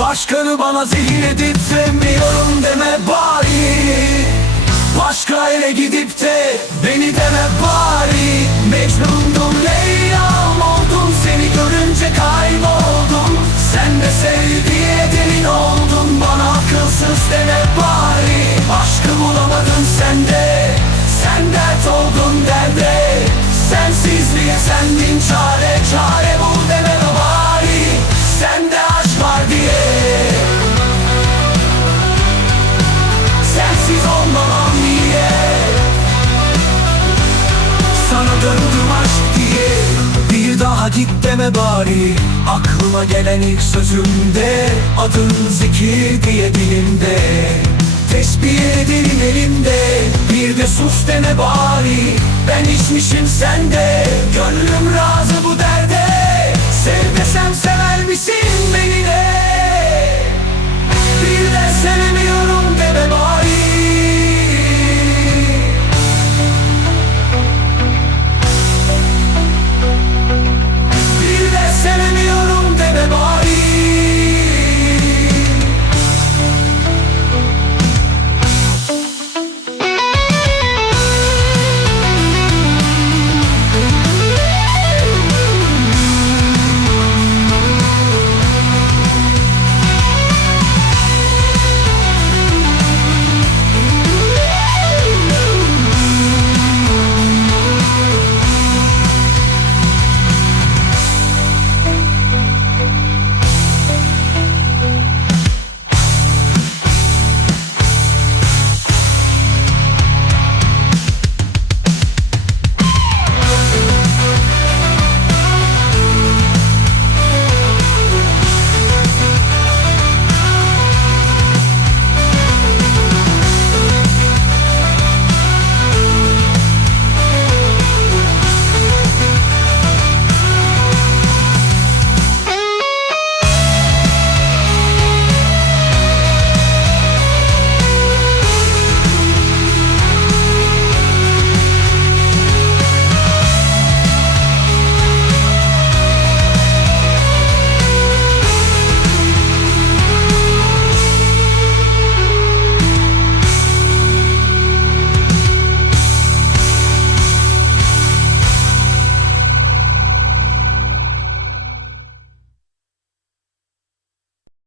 Başkanı bana zehir edip sevmiyorum deme bari. Başka yere gidip de beni deme bari. Mecnundum Döndüm aşk diye Bir daha git deme bari. Aklıma gelen ilk sözümde Adın zikir diye dilimde Tesbih ederim elimde Bir de sus deme bari. Ben içmişim sende Gönlüm razı bu derde